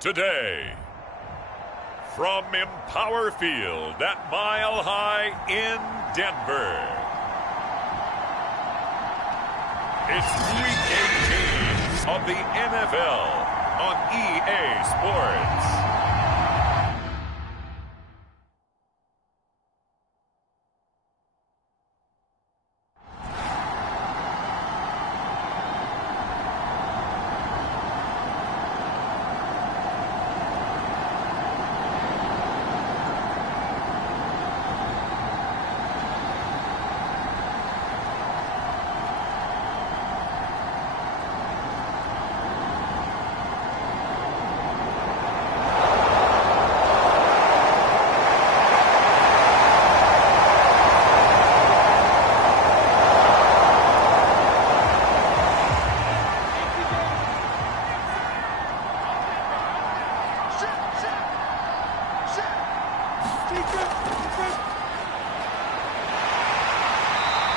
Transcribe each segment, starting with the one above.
today. From Empower Field at Mile High in Denver, it's Week 18 of the NFL on EA Sports.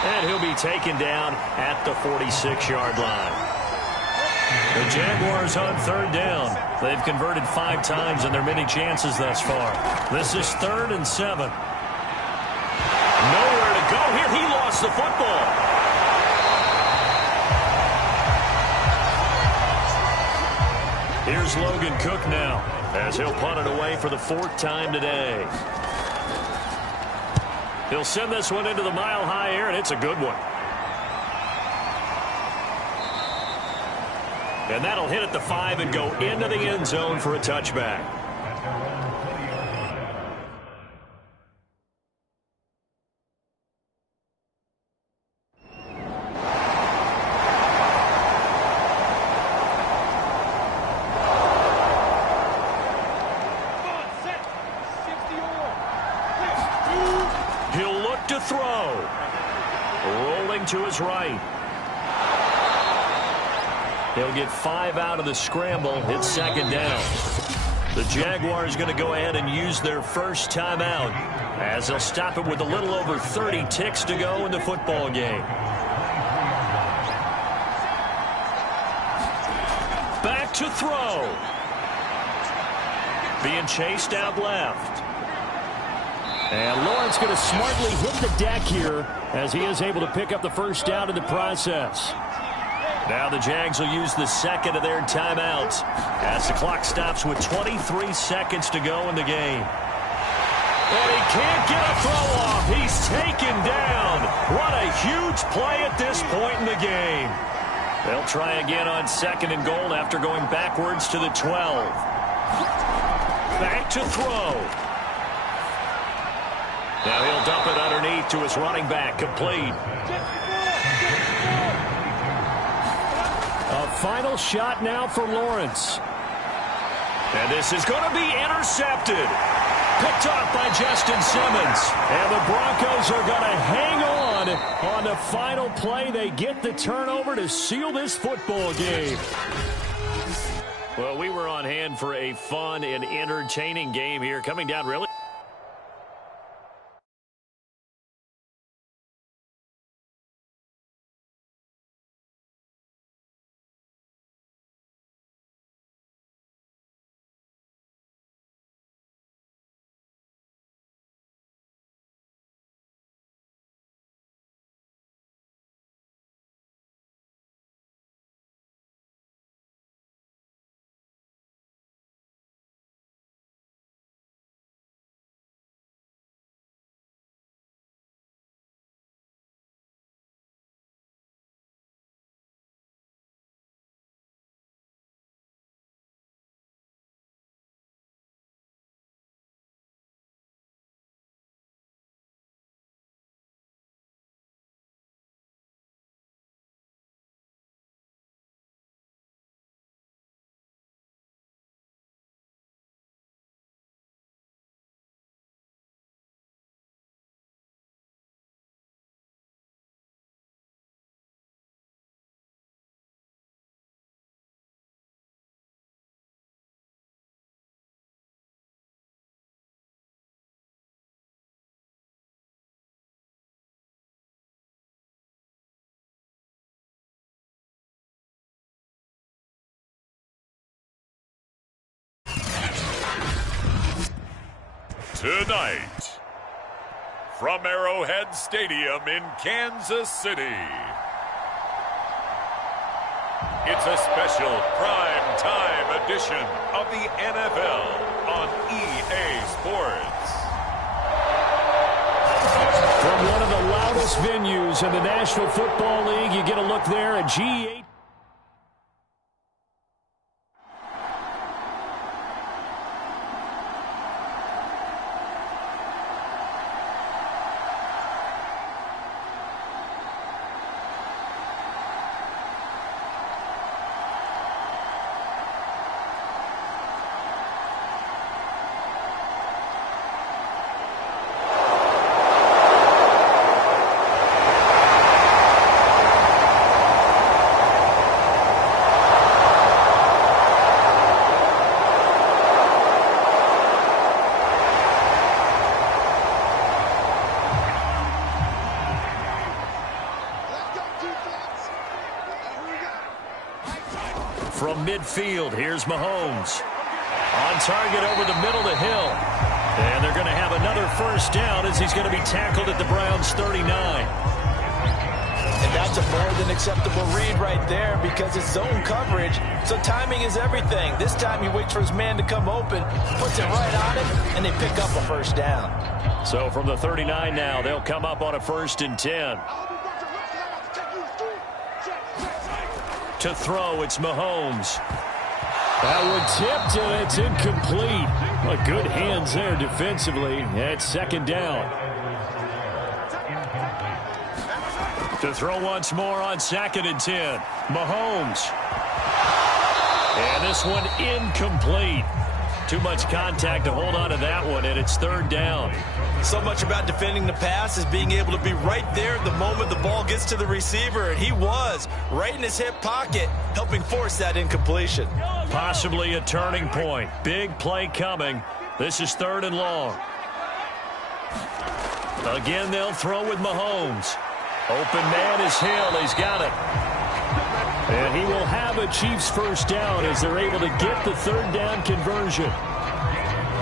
And he'll be taken down at the 46-yard line. The Jaguars on third down. They've converted 5 times in their many chances thus far. This is 3rd and 7. Nowhere to go here. He lost the football. Here's Logan Cook now as he'll punt it away for the 4th time today. He'll send this one into the mile-high air, and it's a good one. And that'll hit at the 5 and go into the end zone for a touchback. He'll look to throw. Rolling to his right. He'll get 5 out of the scramble. It's 2nd down. The Jaguars going to go ahead and use their first timeout as they'll stop it with a little over 30 ticks to go in the football game. Back to throw. Being chased out left. And Lawrence going to smartly hit the deck here as he is able to pick up the first down in the process. Now the Jags will use the second of their timeouts as the clock stops with 23 seconds to go in the game. And he can't get a throw off. He's taken down. What a huge play at this point in the game. They'll try again on 2nd and goal after going backwards to the 12. Back to throw. Now he'll dump it underneath to his running back, complete. A final shot now for Lawrence. And this is going to be intercepted. Picked off by Justin Simmons. And the Broncos are going to hang on the final play. They get the turnover to seal this football game. Well, we were on hand for a fun and entertaining game here, coming down really Tonight, from Arrowhead Stadium in Kansas City, it's a special prime time edition of the NFL on EA Sports. From one of the loudest venues in the National Football League, you get a look there at G8. From midfield, here's Mahomes. On target over the middle to Hill. And they're going to have another first down as he's going to be tackled at the Browns' 39. And that's a more than acceptable read right there because it's zone coverage, so timing is everything. This time he waits for his man to come open, puts it right on him, and they pick up a first down. So from the 39 now, they'll come up on a 1st and 10. To throw, it's Mahomes. That one tipped, and it's incomplete. Well, good hands there defensively. It's 2nd down. To throw once more on 2nd and 10. Mahomes. And this one incomplete. Too much contact to hold on to that one, and it's 3rd down. So much about defending the pass is being able to be right there the moment the ball gets to the receiver, and he was right in his hip pocket, helping force that incompletion. Possibly a turning point. Big play coming. This is 3rd and long. Again, they'll throw with Mahomes. Open man is Hill. He's got it. And he will have a Chiefs first down as they're able to get the 3rd down conversion.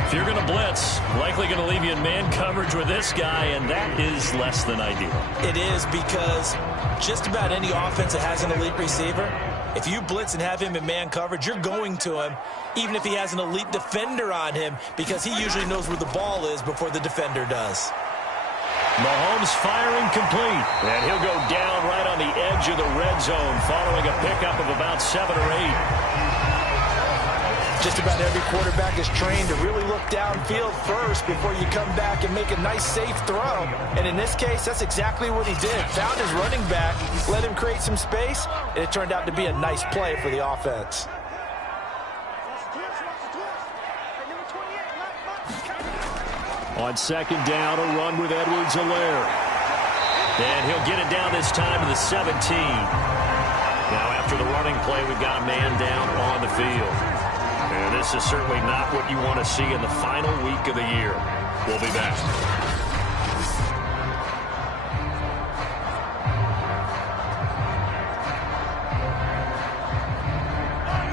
If you're going to blitz, likely going to leave you in man coverage with this guy, and that is less than ideal. It is because just about any offense that has an elite receiver, if you blitz and have him in man coverage, you're going to him, even if he has an elite defender on him, because he usually knows where the ball is before the defender does. Mahomes firing complete, and he'll go down right on the edge of the red zone following a pickup of about 7 or 8. Just about every quarterback is trained to really look downfield first before you come back and make a nice, safe throw. And in this case, that's exactly what he did. Found his running back, let him create some space, and it turned out to be a nice play for the offense. On 2nd down, a run with Edwards-Helaire. And he'll get it down this time to the 17. Now, after the running play, we've got a man down on the field. And this is certainly not what you want to see in the final week of the year. We'll be back.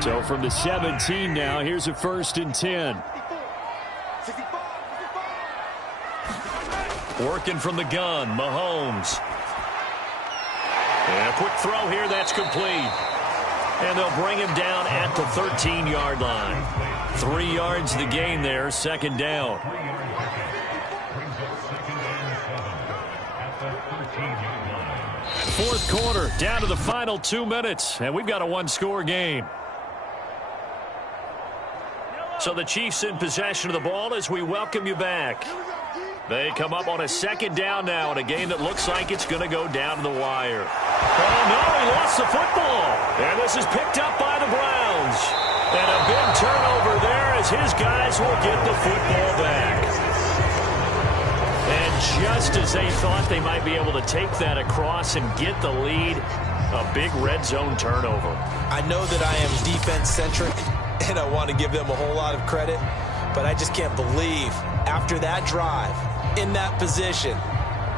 So from the 17 now, here's a 1st and 10. Working from the gun, Mahomes. And a quick throw here, that's complete. And they'll bring him down at the 13-yard line. 3 yards the gain there, 2nd down. Fourth quarter, down to the final 2 minutes, and we've got a 1-score game. So the Chiefs in possession of the ball as we welcome you back. They come up on a 2nd down now in a game that looks like it's going to go down to the wire. Oh, no, he lost the football. And this is picked up by the Browns. And a big turnover there as his guys will get the football back. And just as they thought they might be able to take that across and get the lead, a big red zone turnover. I know that I am defense-centric, and I want to give them a whole lot of credit, but I just can't believe after that drive, in that position,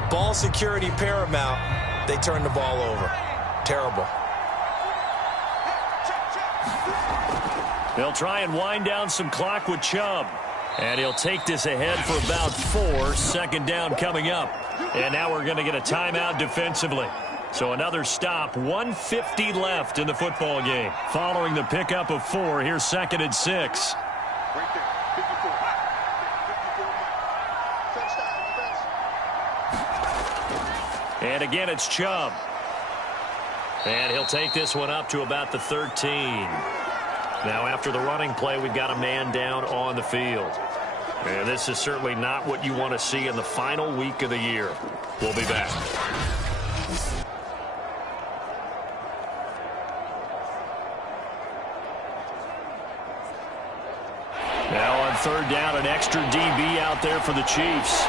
ball security paramount, they turn the ball over. Terrible. They'll try and wind down some clock with Chubb. And he'll take this ahead for about 4. Second down coming up. And now we're going to get a timeout defensively. So another stop, 1:50 left in the football game. Following the pickup of 4, here's 2nd and 6. And again, it's Chubb. And he'll take this one up to about the 13. Now, after the running play, we've got a man down on the field. And this is certainly not what you want to see in the final week of the year. We'll be back. Now on 3rd down, an extra DB out there for the Chiefs.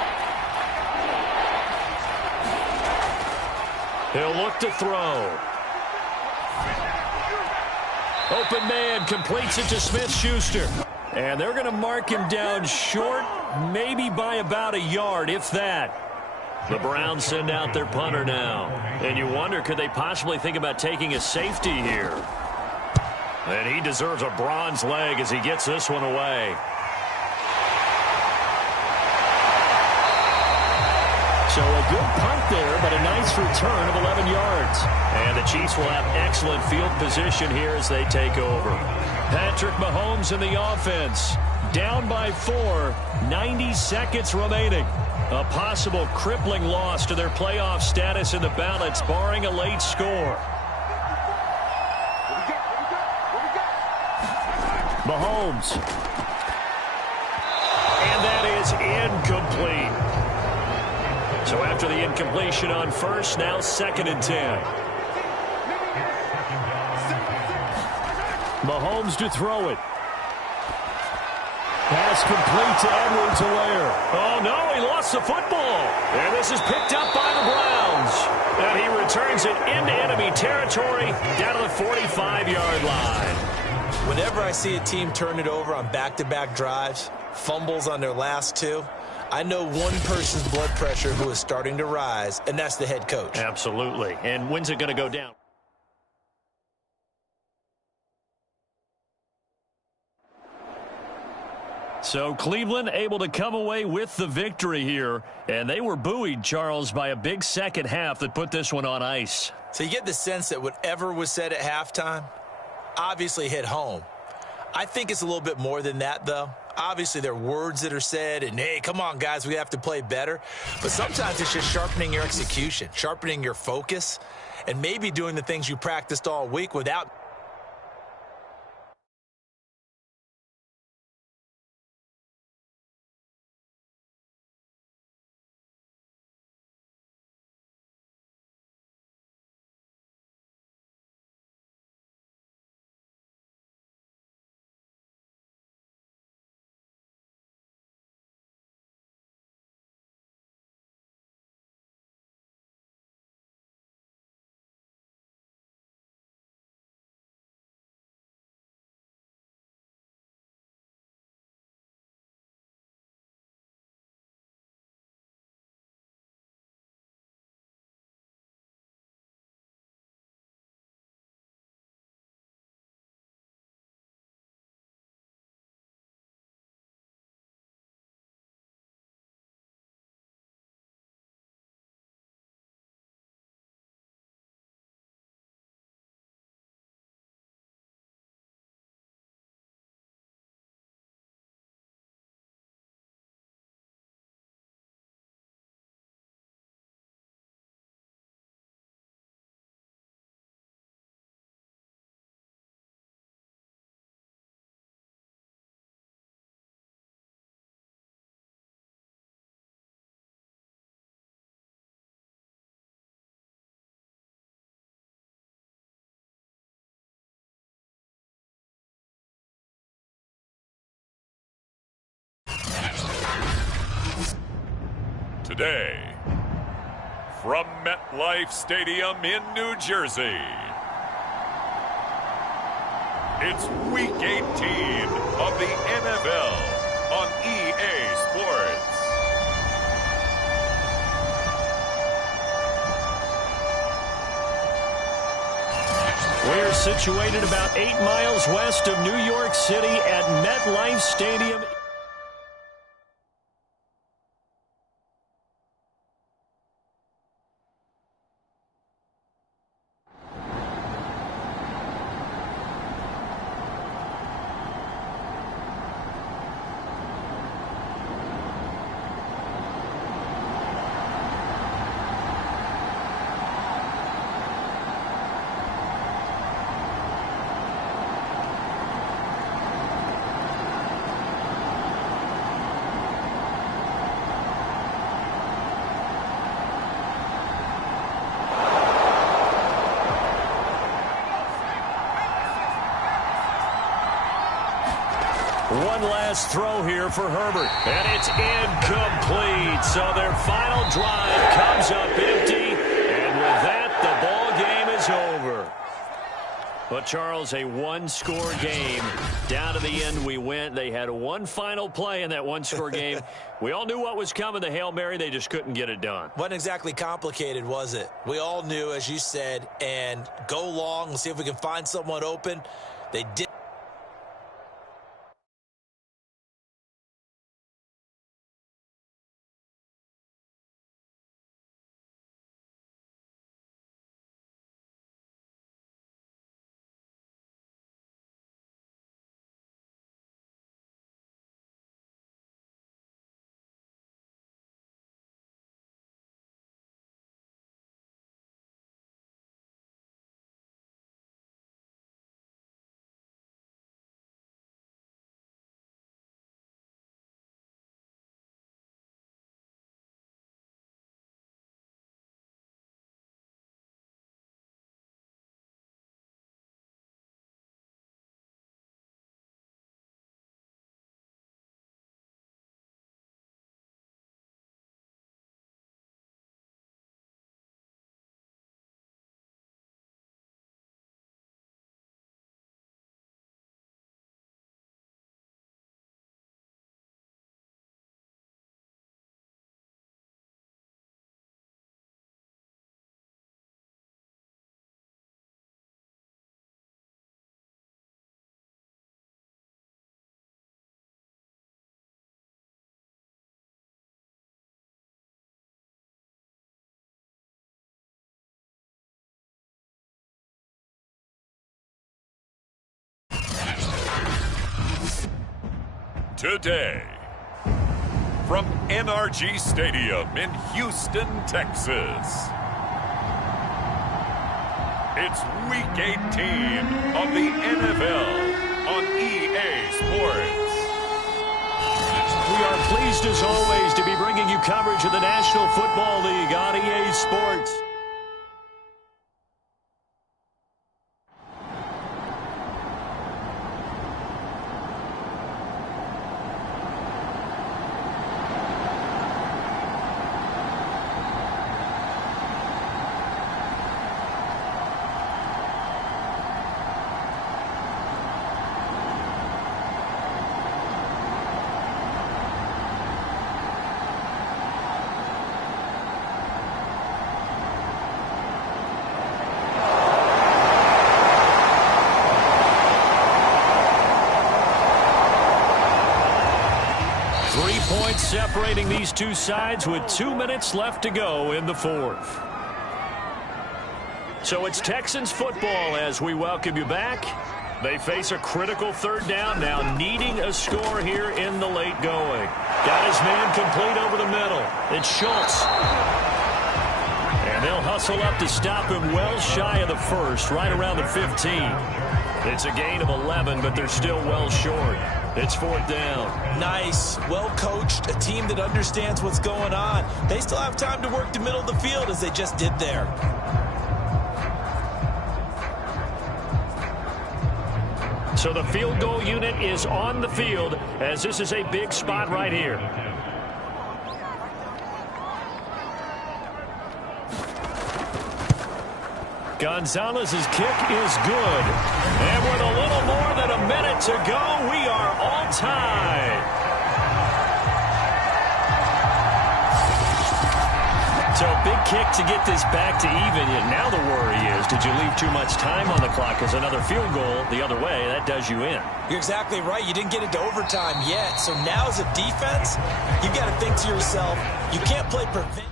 He'll look to throw. Open man completes it to Smith-Schuster. And they're going to mark him down short, maybe by about a yard, if that. The Browns send out their punter now. And you wonder, could they possibly think about taking a safety here? And he deserves a bronze leg as he gets this one away. So a good punt there, but a nice return of 11 yards. And the Chiefs will have excellent field position here as they take over. Patrick Mahomes in the offense. Down by 4, 90 seconds remaining. A possible crippling loss to their playoff status in the ballots, barring a late score. Mahomes. And that is incomplete. So after the incompletion on 1st, now 2nd and 10. Mahomes to throw it. Pass complete to Edwards-Helaire. Oh, no, he lost the football. And this is picked up by the Browns. And he returns it into enemy territory down to the 45-yard line. Whenever I see a team turn it over on back-to-back drives, fumbles on their last 2, I know one person's blood pressure who is starting to rise, and that's the head coach. Absolutely. And when's it going to go down? So Cleveland able to come away with the victory here. And they were buoyed, Charles, by a big second half that put this one on ice. So you get the sense that whatever was said at halftime obviously hit home. I think it's a little bit more than that, though. Obviously, there are words that are said, and, hey, come on, guys, we have to play better. But sometimes it's just sharpening your execution, sharpening your focus, and maybe doing the things you practiced all week without. Today, from MetLife Stadium in New Jersey, it's Week 18 of the NFL on EA Sports. We're situated about 8 miles west of New York City at MetLife Stadium. One last throw here for Herbert. And it's incomplete. So their final drive comes up empty. And with that, the ball game is over. But, Charles, a one-score game. Down to the end we went. They had one final play in that one-score game. We all knew what was coming, the Hail Mary. They just couldn't get it done. Wasn't exactly complicated, was it? We all knew, as you said, and go long. Let's see if we can find someone open. They did. Today, from NRG Stadium in Houston, Texas, it's Week 18 of the NFL on EA Sports. We are pleased, as always, to be bringing you coverage of the National Football League on EA Sports. Separating these two sides with 2 minutes left to go in the fourth. So it's Texans football as we welcome you back. They face a critical third down now, needing a score here in the late going. Got his man complete over the middle. It's Schultz. And they'll hustle up to stop him well shy of the first, right around the 15. It's a gain of 11, but they're still well short. It's fourth down. Nice, well-coached, a team that understands what's going on. They still have time to work the middle of the field as they just did there. So the field goal unit is on the field as this is a big spot right here. Gonzalez's kick is good. And with a little more than a minute to go, we are all tied. So a big kick to get this back to even. And now the worry is, did you leave too much time on the clock? Because another field goal the other way, that does you in. You're exactly right. You didn't get it to overtime yet. So now as a defense, you've got to think to yourself, you can't play prevent.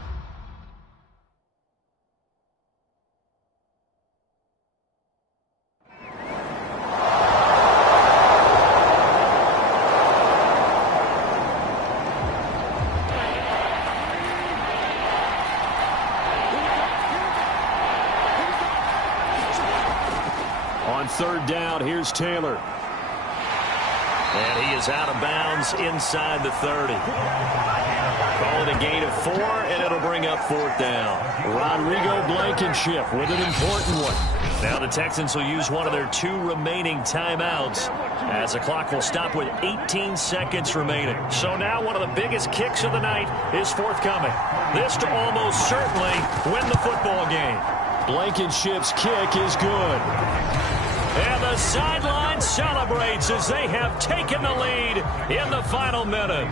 Third down, here's Taylor. And he is out of bounds inside the 30. Call it a gain of 4, and it'll bring up fourth down. Rodrigo Blankenship with an important one. Now the Texans will use one of their 2 remaining timeouts as the clock will stop with 18 seconds remaining. So now one of the biggest kicks of the night is forthcoming. This to almost certainly win the football game. Blankenship's kick is good. And the sideline celebrates as they have taken the lead in the final minute.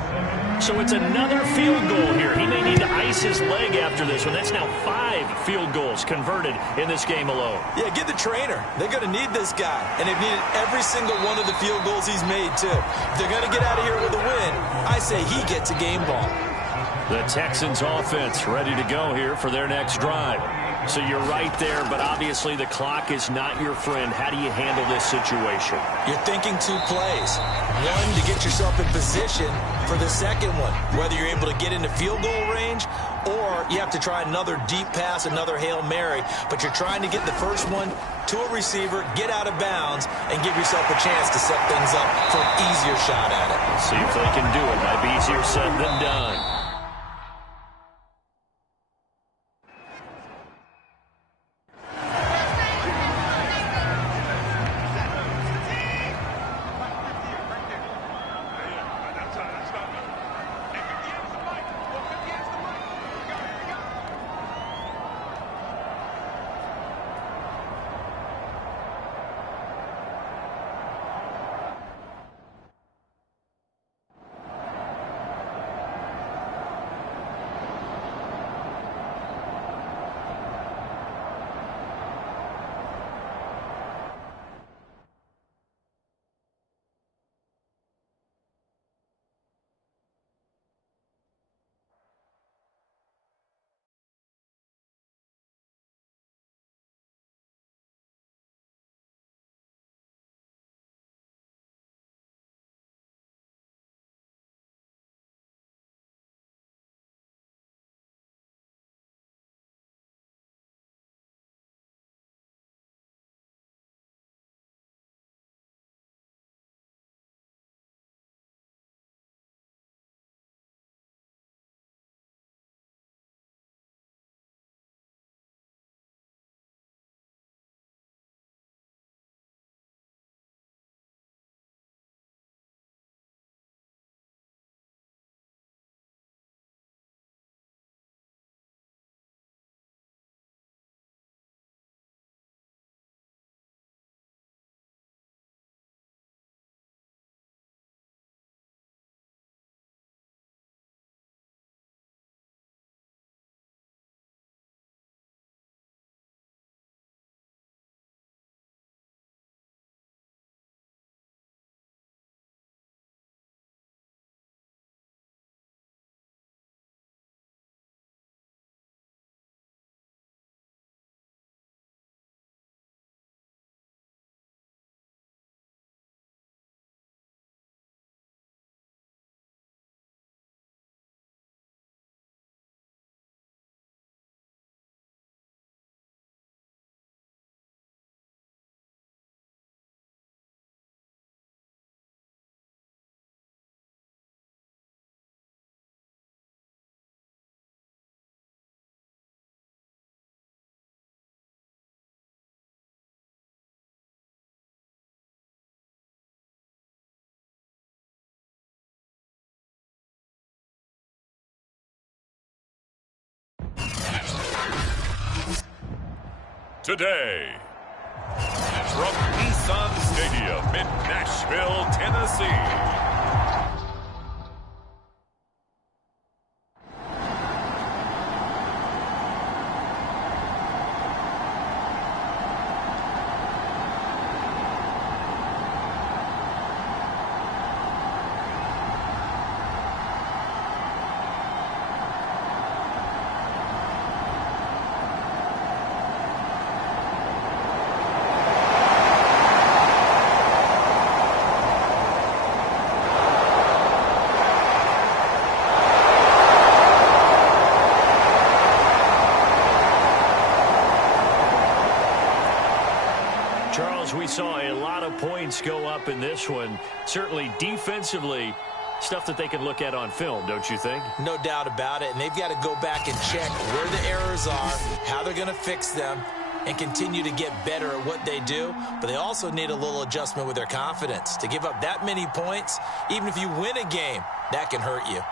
So it's another field goal here. He may need to ice his leg after this one. That's now 5 field goals converted in this game alone. Yeah, get the trainer. They're going to need this guy. And they've needed every single one of the field goals he's made, too. If they're going to get out of here with a win, I say he gets a game ball. The Texans offense ready to go here for their next drive. So you're right there, but obviously the clock is not your friend. How do you handle this situation? You're thinking 2 plays. One, to get yourself in position for the second one, whether you're able to get into field goal range or you have to try another deep pass, another Hail Mary, but you're trying to get the first one to a receiver, get out of bounds, and give yourself a chance to set things up for an easier shot at it. See if they can do it. Might be easier said than done. Today, from Nissan Stadium in Nashville, Tennessee. We saw a lot of points go up in this one. Certainly defensively, stuff that they can look at on film, don't you think? No doubt about it. And they've got to go back and check where the errors are, how they're going to fix them, and continue to get better at what they do, but they also need a little adjustment with their confidence. To give up that many points, even if you win a game, that can hurt you.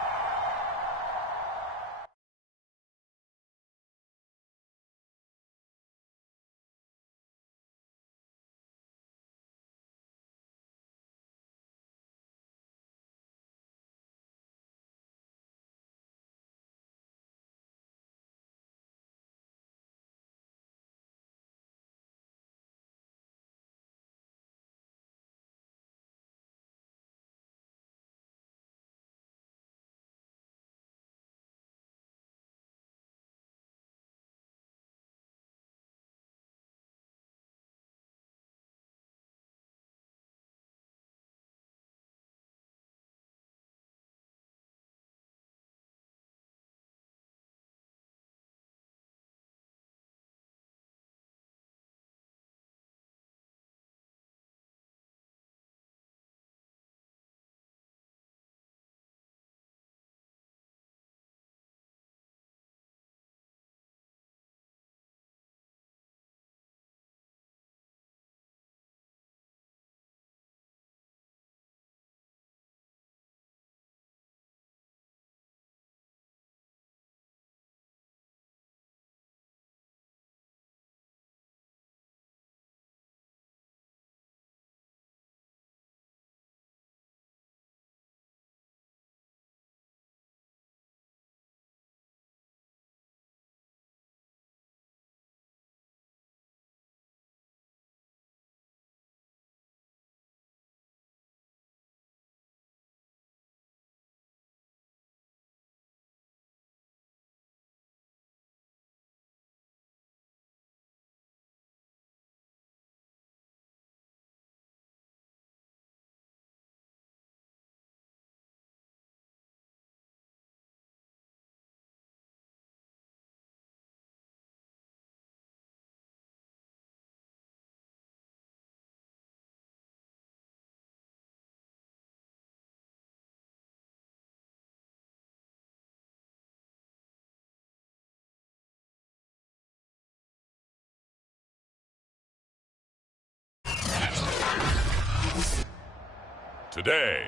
Today,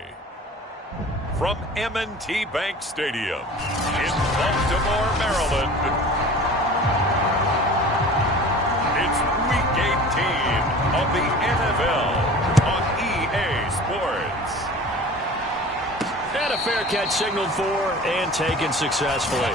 from M&T Bank Stadium in Baltimore, Maryland, it's Week 18 of the NFL on EA Sports. And a fair catch signaled for and taken successfully.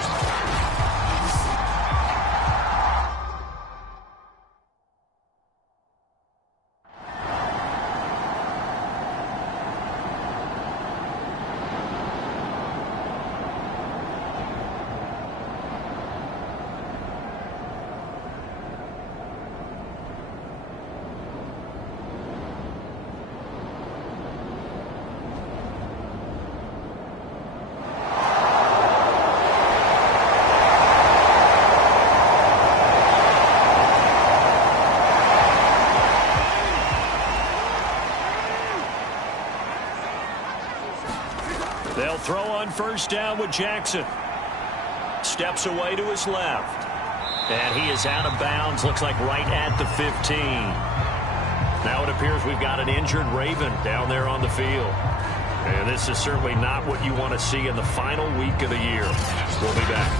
They'll throw on first down with Jackson. Steps away to his left. And he is out of bounds. Looks like right at the 15. Now it appears we've got an injured Raven down there on the field. And this is certainly not what you want to see in the final week of the year. We'll be back.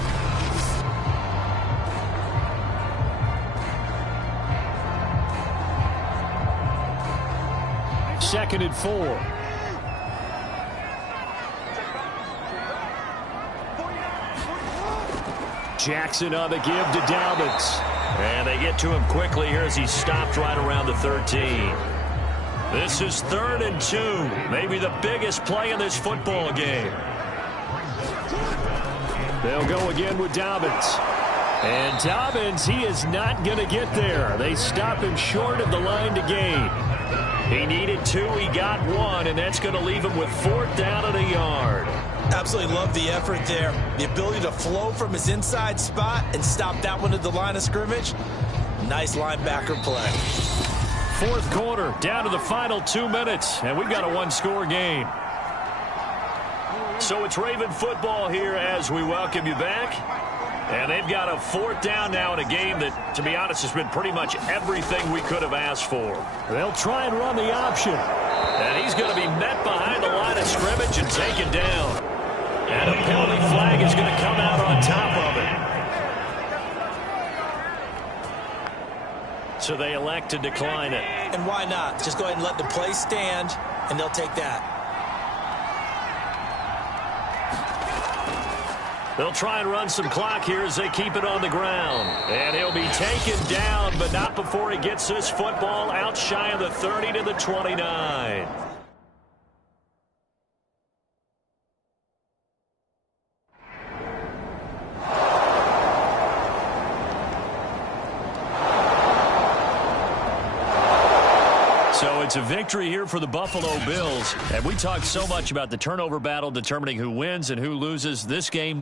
Second and 4. Jackson on the give to Dalvin. And they get to him quickly here as he stopped right around the 13. This is 3rd and 2. Maybe the biggest play in this football game. They'll go again with Dobbins. And Dobbins, he is not going to get there. They stop him short of the line to gain. He needed 2. He got 1, and that's going to leave him with 4th down and a yard. Absolutely love the effort there. The ability to flow from his inside spot and stop that one at the line of scrimmage. Nice linebacker play. 4th quarter, down to the final 2 minutes, and we've got a one-score game. So it's Raven football here as we welcome you back. And they've got a 4th down now in a game that, to be honest, has been pretty much everything we could have asked for. They'll try and run the option. And he's going to be met behind the line of scrimmage and taken down. And a penalty flag is going to come out on top of it. So they elect to decline it. And why not? Just go ahead and let the play stand, and they'll take that. They'll try and run some clock here as they keep it on the ground. And he'll be taken down, but not before he gets this football out shy of the 30 to the 29. So it's a victory here for the Buffalo Bills. And we talked so much about the turnover battle determining who wins and who loses. This game